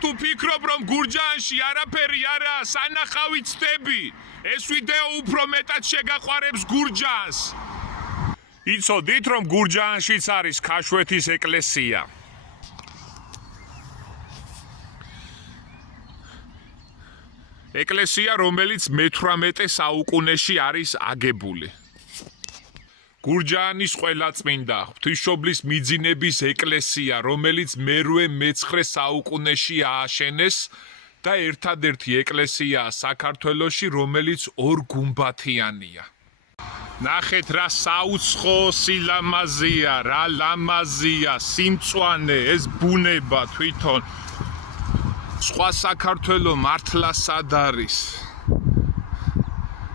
თუ ფიქრობ რომ გურჯაანში არაფერი არაა, სანახავი ცდები. ეს ვიდეო უფრო მეტად შეგაყვარებს გურჯაანს. იცოდით რომ გურჯაანშიც არის ქაშვეთის ეკლესია. ეკლესია, რომელიც მე-18 საუკუნეში არის აგებული. გურჯაანის ყველაწმინდა ღვთისმშობლის მიძინების ეკლესია, რომელიც მე-19 საუკუნეში ააშენეს და ერთადერთი ეკლესიაა საქართველოში, რომელიც ორგუმბათიანია. ნახეთ რა საუცხო სილამაზეა, რა ლამაზია, სიმწვანე, ეს ბუნება თვითონ. სხვა საქართველო მართლა სად არის?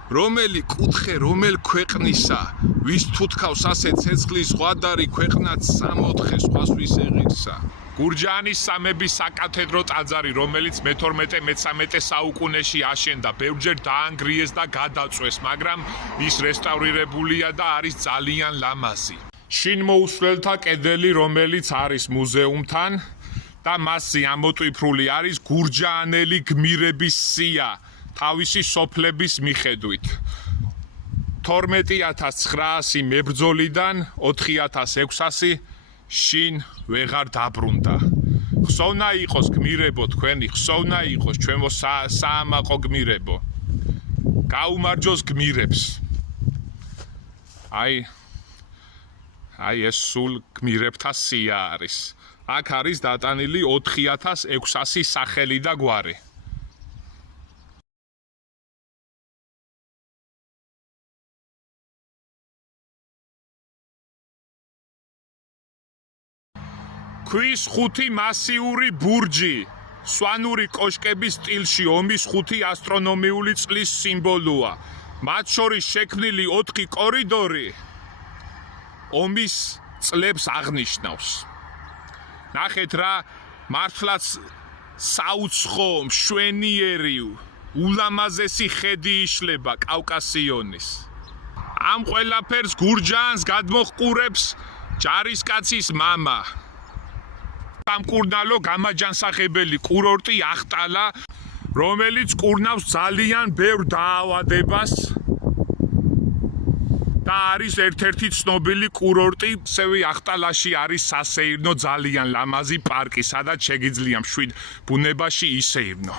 რომელი კუთხე, რომელ ქვეყნისა, ვის თუთქავს ასე ცეცხლის ზღვადარი ქვეყნად 64 სხვას ვის ეღირსა. გურჯაანის სამების საკათედრო ტაძარი, რომელიც მე-12-მე-13 საუკუნეში აშენდა, ბევრჯერ დაანგრიეს და გადაწვეს, მაგრამ ის რესტავრირებულია და არის ძალიან ლამაზი. შინმოუსვლელთა კედელი, რომელიც არის მუზეუმთან და მასზე ამოტვიფრული არის გურჯაანელი გმირების სია, თავისი სოფლების მიხედვით. 12900 მებრძოლიდან 4600 შინ ვეღარ დაბრუნდა. ხსოვნა იყოს გმირებო თქვენი, ხსოვნა იყოს ჩვენო საამაყო გმირებო. გაუმარჯოს გმირებს. აი ეს სულ გმირებთა სია არის. აქ არის დატანილი 4600 სახელი და გვარი. ქვის 5 მასიური ბურჯი, სვანური კოშკების სტილში ომის 5 ასტრონომიული წლის სიმბოლოა. მათ შორის შექმნილი 4 კორიდორი ომის წლებს აღნიშნავს. ნახეთ რა მართლაც საუცხო, მშვენიერი, ულამაზესი ხედი იშლება კავკასიონის. ამ ყველაფერს გურჯაანს გადმოჰყურებს ჯარისკაცის მამა. სამკურნალო გამაჯანსაღებელი კურორტი ახტალა, რომელიც კურნავს ძალიან ბევრ დაავადებას და არის ერთ-ერთი ცნობილი კურორტი. ასევე ახტალაში არის სასეირნო ძალიან ლამაზი პარკი, სადაც შეგიძლია მშვიდ ბუნებაში ისეირნო.